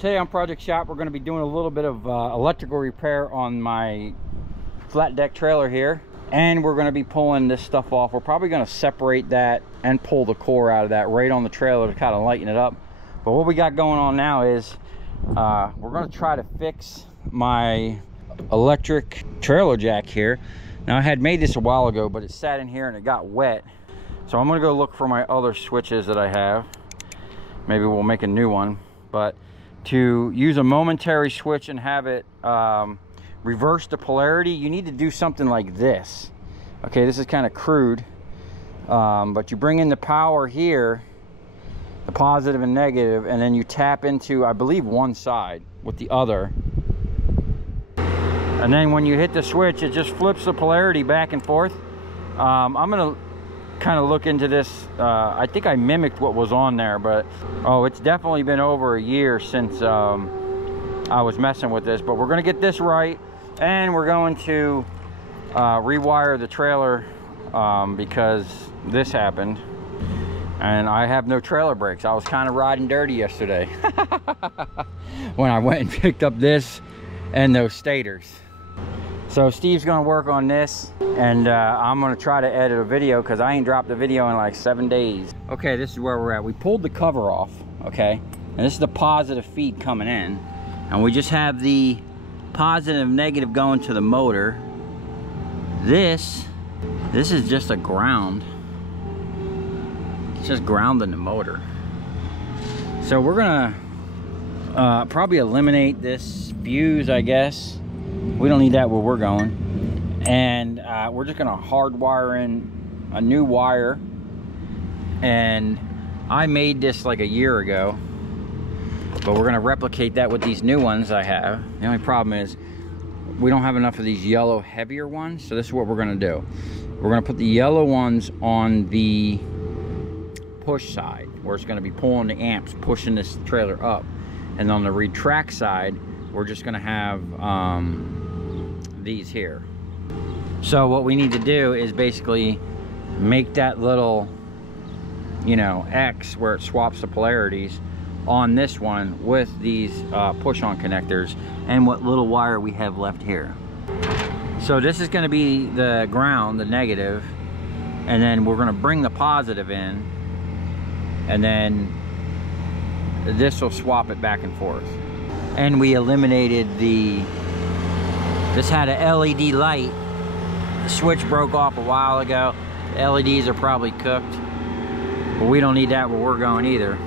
Today on Project Shop, we're going to be doing a little bit of electrical repair on my flat deck trailer here, and we're going to be pulling this stuff off. We're probably going to separate that and pull the core out of that right on the trailer to kind of lighten it up. But what we got going on now is we're going to try to fix my electric trailer jack here. Now, I had made this a while ago, but it sat in here and it got wet, so I'm going to go look for my other switches that I have. Maybe we'll make a new one, but to use a momentary switch and have it reverse the polarity, you need to do something like this. Okay, this is kind of crude, but you bring in the power here, the positive and negative, and then you tap into, I believe, one side with the other, and then when you hit the switch, it just flips the polarity back and forth. I'm gonna kind of look into this. I think I mimicked what was on there, but it's definitely been over a year since I was messing with this. But we're going to get this right, and we're going to rewire the trailer because this happened and I have no trailer brakes. I was kind of riding dirty yesterday when I went and picked up this and those stators. So Steve's gonna work on this, and I'm gonna try to edit a video because I ain't dropped a video in like 7 days. Okay, this is where we're at. We pulled the cover off, okay? And this is the positive feed coming in. And we just have the positive and negative going to the motor. This is just a ground. It's just grounding the motor. So we're gonna probably eliminate this fuse, I guess. We don't need that where we're going, and we're just gonna hardwire in a new wire. And I made this like a year ago, but we're gonna replicate that with these new ones I have. The only problem is we don't have enough of these yellow heavier ones, so this is what we're gonna do. We're gonna put the yellow ones on the push side, where it's gonna be pulling the amps, pushing this trailer up, and on the retract side, we're just gonna have these here. So what we need to do is basically make that little, you know, X where it swaps the polarities on this one with these push-on connectors and what little wire we have left here. So this is going to be the ground, the negative, and then we're going to bring the positive in, and then this will swap it back and forth. And we eliminated this had a LED light. The switch broke off a while ago. The LEDs are probably cooked, but we don't need that where we're going either.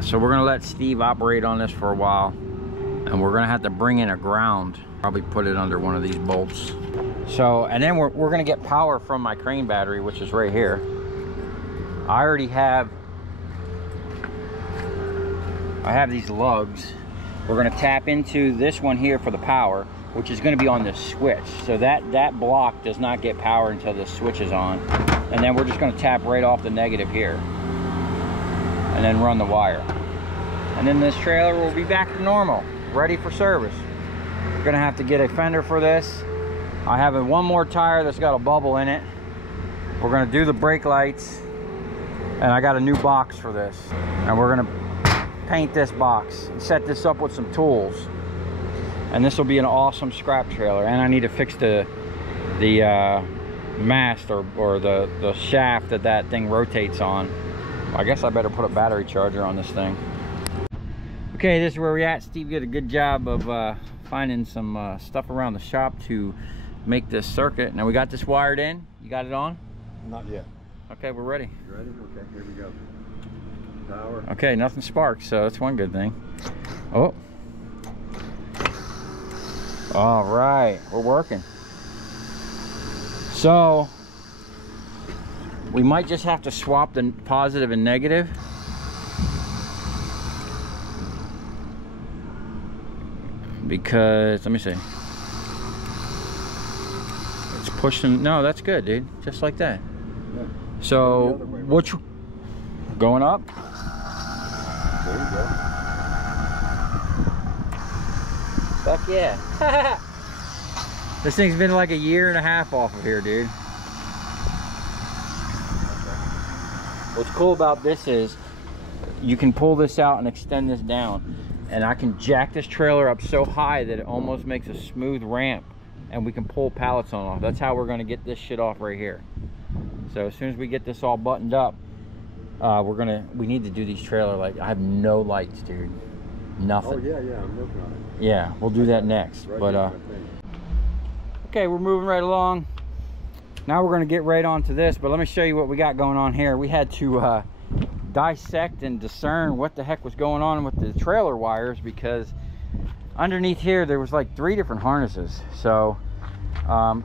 So we're gonna let Steve operate on this for a while, and we're gonna have to bring in a ground, probably put it under one of these bolts. So, and then we're gonna get power from my crane battery, which is right here. I already have, these lugs. We're gonna tap into this one here for the power, which is gonna be on this switch. So that block does not get power until this switch is on. And then we're just gonna tap right off the negative here, and then run the wire. And then this trailer will be back to normal, ready for service. We're gonna have to get a fender for this. I have one more tire that's got a bubble in it. We're gonna do the brake lights, and I got a new box for this. And we're gonna paint this box and set this up with some tools, and this will be an awesome scrap trailer. And I need to fix the mast or the shaft that thing rotates on. I guess I better put a battery charger on this thing. Okay, this is where we're at. Steve did a good job of finding some stuff around the shop to make this circuit. Now we got this wired in. You got it on? Not yet. Okay, we're ready. You ready? Okay, here we go. Power. Okay, nothing sparks, so that's one good thing. Oh. All right, we're working. So we might just have to swap the positive and negative. Because, let me see. It's pushing, no, that's good, dude. Just like that. Yeah. So, which, going up? There you go. Fuck yeah. This thing's been like a year and a half off of here, dude. What's cool about this is you can pull this out and extend this down. and I can jack this trailer up so high that it almost makes a smooth ramp, and we can pull pallets on off. That's how we're going to get this shit off right here. So as soon as we get this all buttoned up, we need to do these trailer lights. I have no lights, dude. Nothing. Oh yeah, I'm working on it. Yeah, we'll do that next. Right, but I okay, we're moving right along. Now we're going to get right onto this, but let me show you what we got going on here. We had to dissect and discern what the heck was going on with the trailer wires, because underneath here there was like 3 different harnesses. So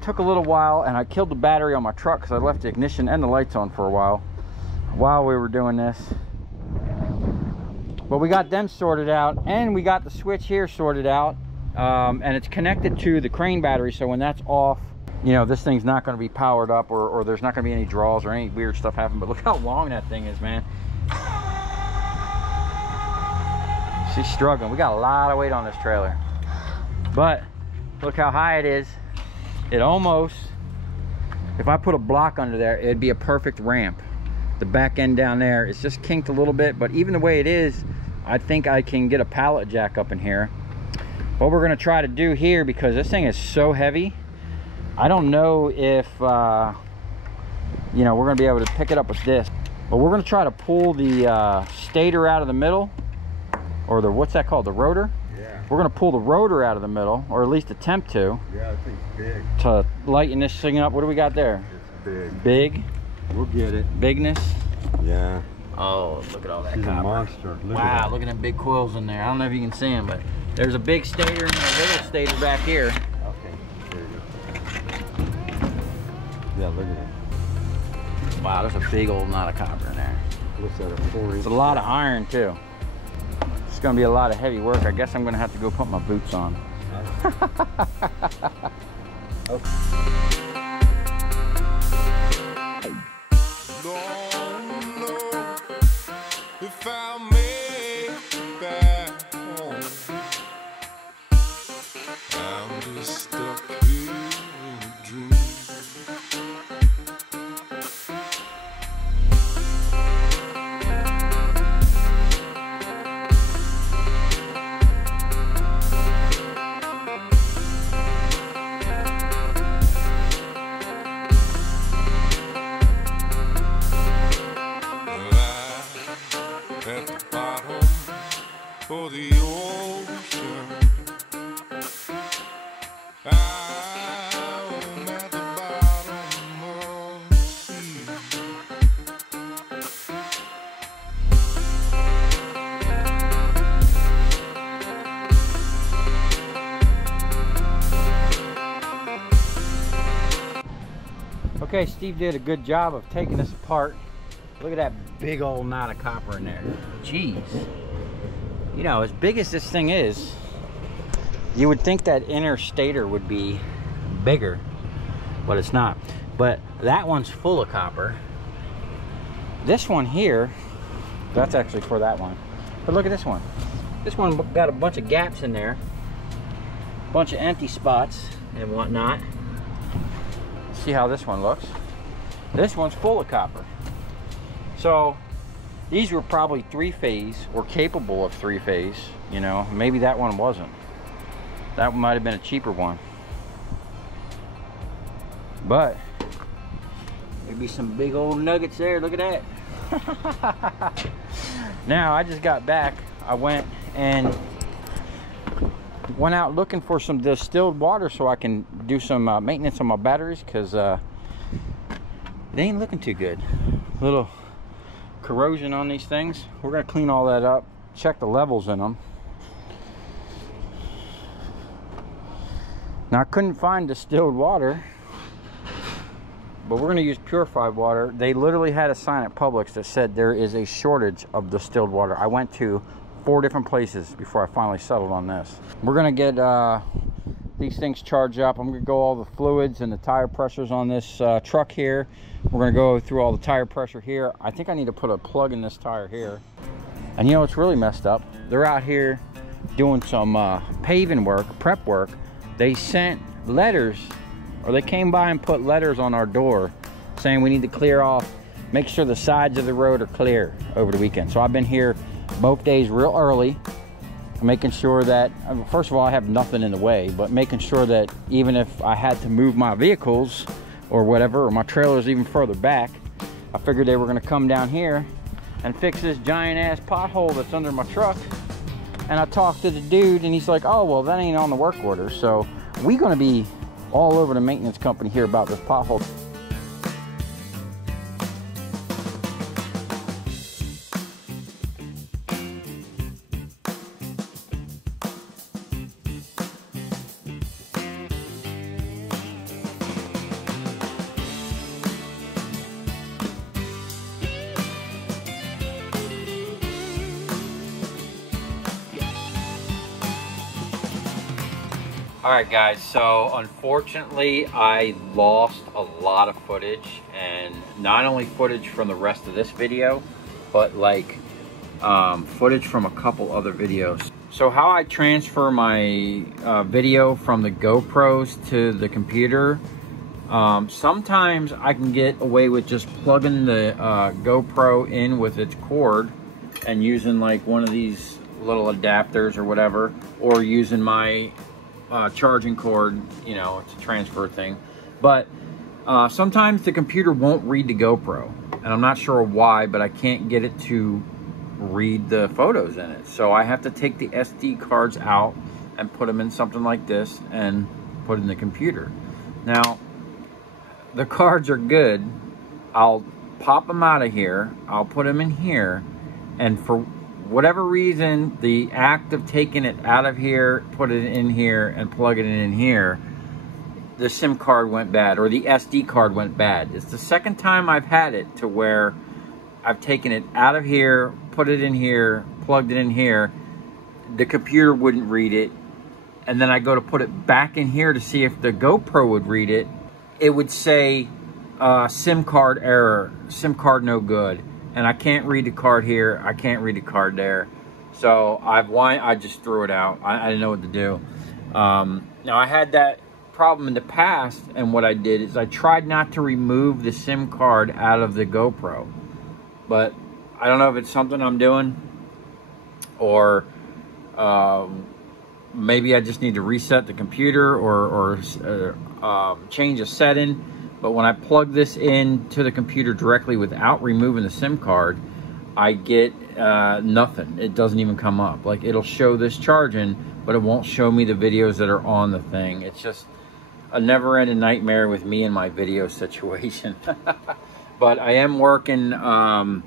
took a little while, and I killed the battery on my truck because I left the ignition and the lights on for a while we were doing this. But we got them sorted out, and we got the switch here sorted out, and it's connected to the crane battery, so when that's off, you know, this thing's not going to be powered up, or there's not going to be any draws or any weird stuff happen. But look how long that thing is, man. She's struggling. We got a lot of weight on this trailer, but look how high it is. It almost, if I put a block under there, it'd be a perfect ramp. The back end down there, it's just kinked a little bit, but even the way it is, I think I can get a pallet jack up in here. What we're going to try to do here, because this thing is so heavy, I don't know if you know, we're going to be able to pick it up with this, but we're going to try to pull the stator out of the middle, or the, what's that called, the rotor? Yeah. We're going to pull the rotor out of the middle, or at least attempt to. Yeah, that thing's big. To lighten this thing up. What do we got there? It's big. Big? We'll get it. Bigness? Yeah. Oh, look at all that She's copper. a monster. Wow, look at them big coils in there. I don't know if you can see them, but there's a big stator and a little stator back here. Okay, there you go. Yeah, look at it. Wow, there's a big old knot of copper in there. What's that, a 4-inch? It's a lot of iron, too. It's going to be a lot of heavy work. I guess I'm going to have to go put my boots on. Okay. If I make it back home, I'm just stuck here in a dream. At the bottom of the ocean, I'm at the bottom of the sea. Okay, Steve did a good job of taking this apart. Look at that big old knot of copper in there. Jeez. You know, as big as this thing is, you would think that inner stator would be bigger, but it's not. But that one's full of copper. This one here, that's actually for that one. But look at this one. This one got a bunch of gaps in there, a bunch of empty spots and whatnot. See how this one looks? This one's full of copper. So these were probably 3-phase or capable of 3-phase, you know. Maybe that one wasn't. That might have been a cheaper one. But maybe some big old nuggets there. Look at that. Now I just got back. I went out looking for some distilled water so I can do some maintenance on my batteries, because they ain't looking too good. Little corrosion on these things. We're going to clean all that up, check the levels in them. Now I couldn't find distilled water, but we're going to use purified water. They literally had a sign at Publix that said there is a shortage of distilled water. I went to 4 different places before I finally settled on this. We're going to get these things charged up. I'm going to go all the fluids and the tire pressures on this truck here. We're going to go through all the tire pressure here. I think I need to put a plug in this tire here. And you know what's really messed up? They're out here doing some paving work, prep work. They sent letters, or they came by and put letters on our door saying we need to clear off, make sure the sides of the road are clear over the weekend. So I've been here both days real early, making sure that, first of all, I have nothing in the way, but making sure that even if I had to move my vehicles or whatever, or my trailers even further back, I figured they were gonna come down here and fix this giant ass pothole that's under my truck. And I talked to the dude and he's like, oh, well, that ain't on the work order. So we're gonna be all over the maintenance company here about this pothole. Alright guys, so unfortunately I lost a lot of footage, and not only footage from the rest of this video, but like footage from a couple other videos. So how I transfer my video from the GoPros to the computer, sometimes I can get away with just plugging the GoPro in with its cord and using like one of these little adapters or whatever, or using my charging cord, you know, it's a transfer thing. But sometimes the computer won't read the GoPro, and I'm not sure why, but I can't get it to read the photos in it. So I have to take the SD cards out and put them in something like this and put it in the computer. Now, the cards are good. I'll pop them out of here, I'll put them in here, and for whatever reason, the act of taking it out of here, put it in here, and plug it in here, the SIM card went bad, or the SD card went bad. It's the second time I've had it to where I've taken it out of here, put it in here, plugged it in here, the computer wouldn't read it, and then I go to put it back in here to see if the GoPro would read it. It would say, SIM card error, SIM card no good. And I can't read the card here, I can't read the card there. So I just threw it out. I didn't know what to do. Now I had that problem in the past, and what I did is I tried not to remove the SIM card out of the GoPro. But I don't know if it's something I'm doing, or maybe I just need to reset the computer or change a setting. But when I plug this in to the computer directly without removing the SIM card, I get nothing. It doesn't even come up. Like, it'll show this charging, but it won't show me the videos that are on the thing. It's just a never-ending nightmare with me and my video situation. But I am working. I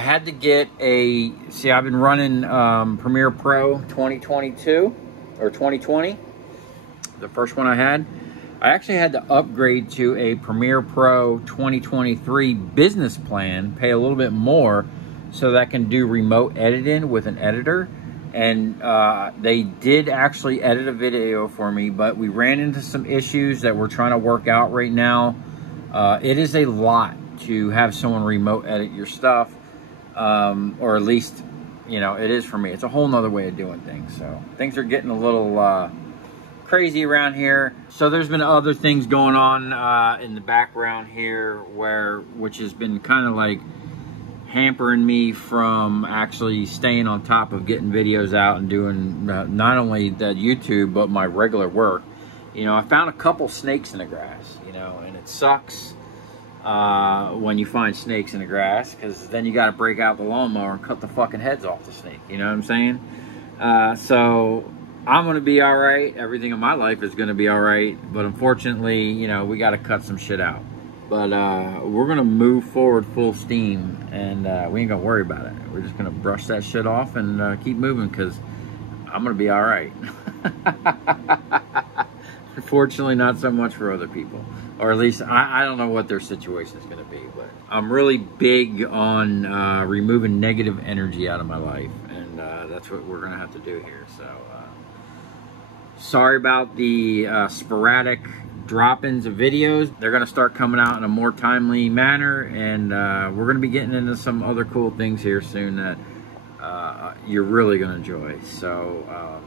had to get a, see, I've been running Premiere Pro 2022 or 2020, the first one I had. I actually had to upgrade to a Premiere Pro 2023 business plan, pay a little bit more so that I can do remote editing with an editor. And they did actually edit a video for me, but we ran into some issues that we're trying to work out right now. It is a lot to have someone remote edit your stuff, or at least, you know, it is for me. It's a whole nother way of doing things. So things are getting a little crazy around here. So there's been other things going on in the background here, which has been kind of like hampering me from actually staying on top of getting videos out and doing not only the YouTube but my regular work. You know, I found a couple snakes in the grass, you know, and it sucks when you find snakes in the grass, because then you got to break out the lawnmower and cut the fucking heads off the snake, you know what I'm saying? So I'm going to be all right. Everything in my life is going to be all right. But unfortunately, you know, we got to cut some shit out. But we're going to move forward full steam, and we ain't going to worry about it. We're just going to brush that shit off and keep moving, because I'm going to be all right. Unfortunately, not so much for other people. Or at least, I don't know what their situation is going to be. But I'm really big on removing negative energy out of my life. And that's what we're going to have to do here. So, sorry about the sporadic drop-ins of videos. They're going to start coming out in a more timely manner, and we're going to be getting into some other cool things here soon that you're really going to enjoy. So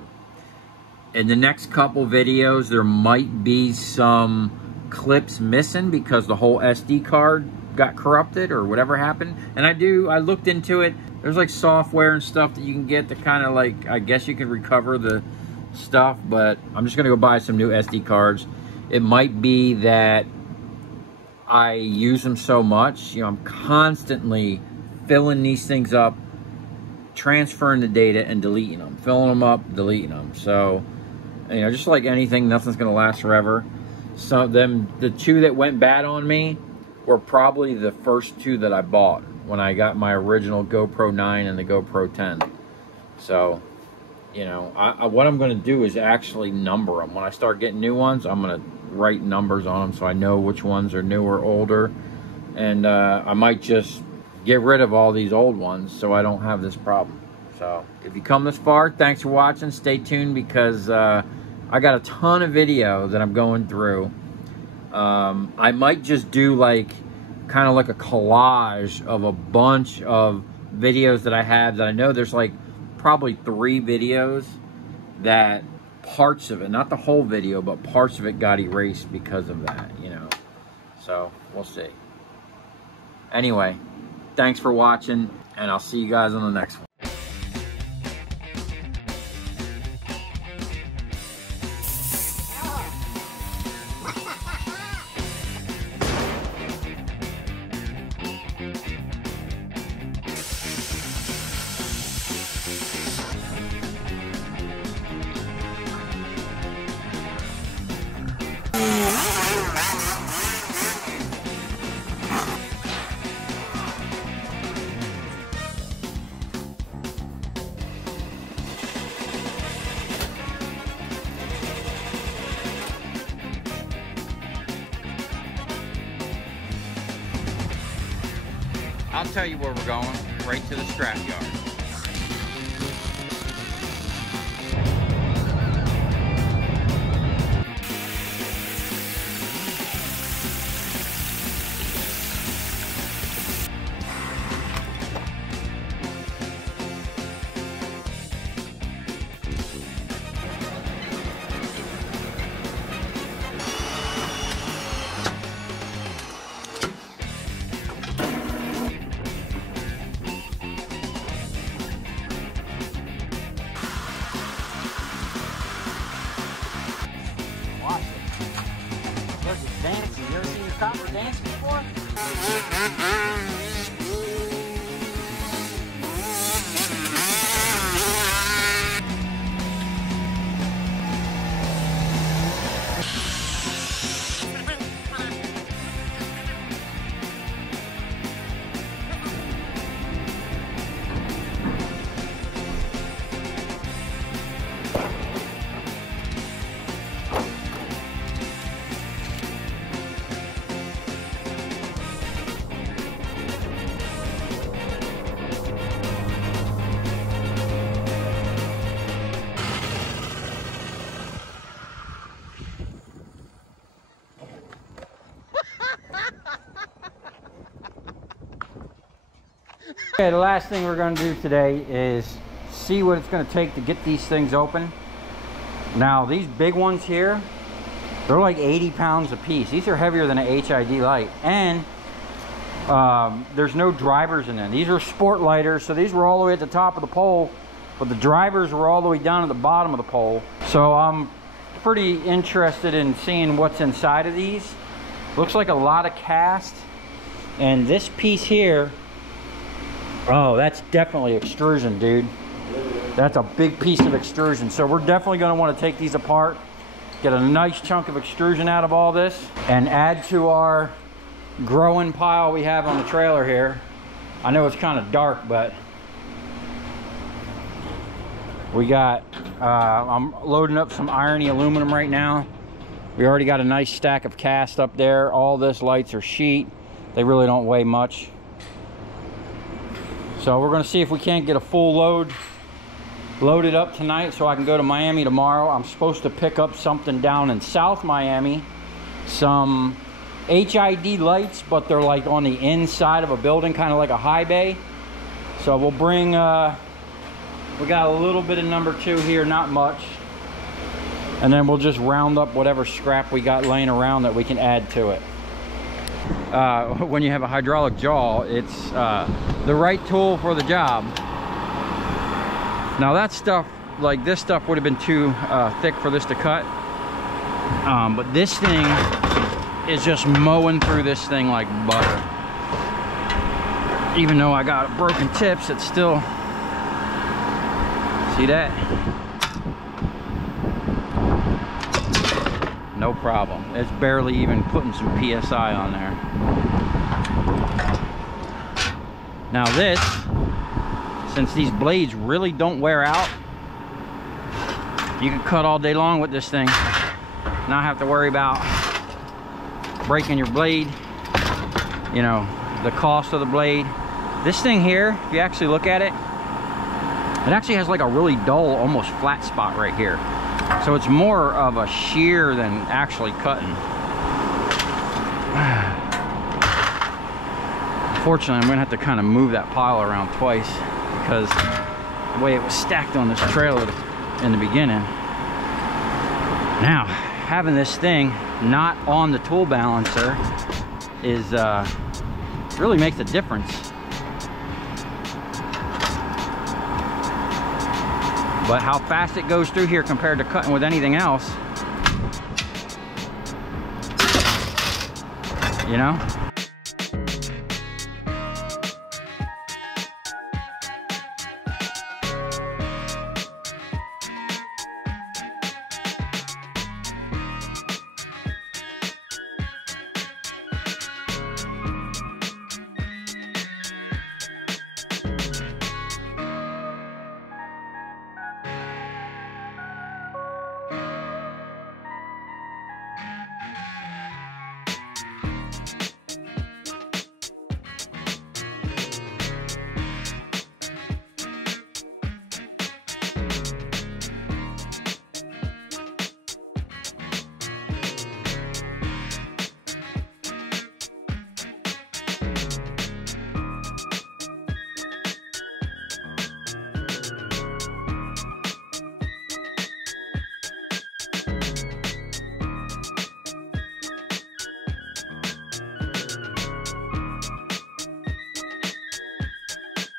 in the next couple videos, there might be some clips missing because the whole SD card got corrupted or whatever happened. And I looked into it. There's like software and stuff that you can get to kind of like, I guess you can recover the stuff, but I'm just gonna go buy some new SD cards. It might be that I use them so much, you know, I'm constantly filling these things up, transferring the data and deleting them, filling them up, deleting them. So, you know, just like anything, nothing's gonna last forever. So the two that went bad on me were probably the first two that I bought when I got my original GoPro 9 and the GoPro 10. So, you know, what I'm going to do is actually number them. When I start getting new ones, I'm going to write numbers on them so I know which ones are new or older. And I might just get rid of all these old ones so I don't have this problem. So if you come this far, thanks for watching. Stay tuned because I got a ton of video that I'm going through. I might just do like kind of like a collage of a bunch of videos that I have that I know there's like probably 3 videos that parts of it, not the whole video, but parts of it got erased because of that, you know. So we'll see. Anyway, thanks for watching, and I'll see you guys on the next one. I'll tell you where we're going, right to the scrap yard. Dancing. You ever seen a copper dance before? Okay, the last thing we're going to do today is see what it's going to take to get these things open. Now, these big ones here, they're like 80 pounds a piece. These are heavier than an HID light. And there's no drivers in them. These are sport lighters, so these were all the way at the top of the pole, but the drivers were all the way down at the bottom of the pole. So I'm pretty interested in seeing what's inside of these. Looks like a lot of cast. And this piece here, oh, that's definitely extrusion, dude. That's a big piece of extrusion. So we're definitely going to want to take these apart, get a nice chunk of extrusion out of all this, and add to our growing pile we have on the trailer here. I know it's kind of dark, but we got, I'm loading up some irony aluminum right now. We already got a nice stack of cast up there. All this lights are sheet. They really don't weigh much. So we're going to see if we can't get a full load loaded up tonight so I can go to Miami tomorrow. I'm supposed to pick up something down in South Miami, some HID lights, but they're like on the inside of a building, kind of like a high bay. So we'll bring, we got a little bit of number 2 here, not much. And then we'll just round up whatever scrap we got laying around that we can add to it. when you have a hydraulic jaw, it's the right tool for the job. Now that stuff, like this stuff, would have been too thick for this to cut. But this thing is just mowing through this thing like butter. Even though I got broken tips, it's still, see that? No problem. It's barely even putting some PSI on there. Now this, since these blades really don't wear out, you can cut all day long with this thing. Not have to worry about breaking your blade, you know, the cost of the blade. This thing here, if you actually look at it, it actually has like a really dull, almost flat spot right here. So it's more of a shear than actually cutting. Unfortunately, I'm gonna have to kind of move that pile around twice because the way it was stacked on this trailer in the beginning. Now, having this thing not on the tool balancer is really makes a difference. But how fast it goes through here compared to cutting with anything else, you know?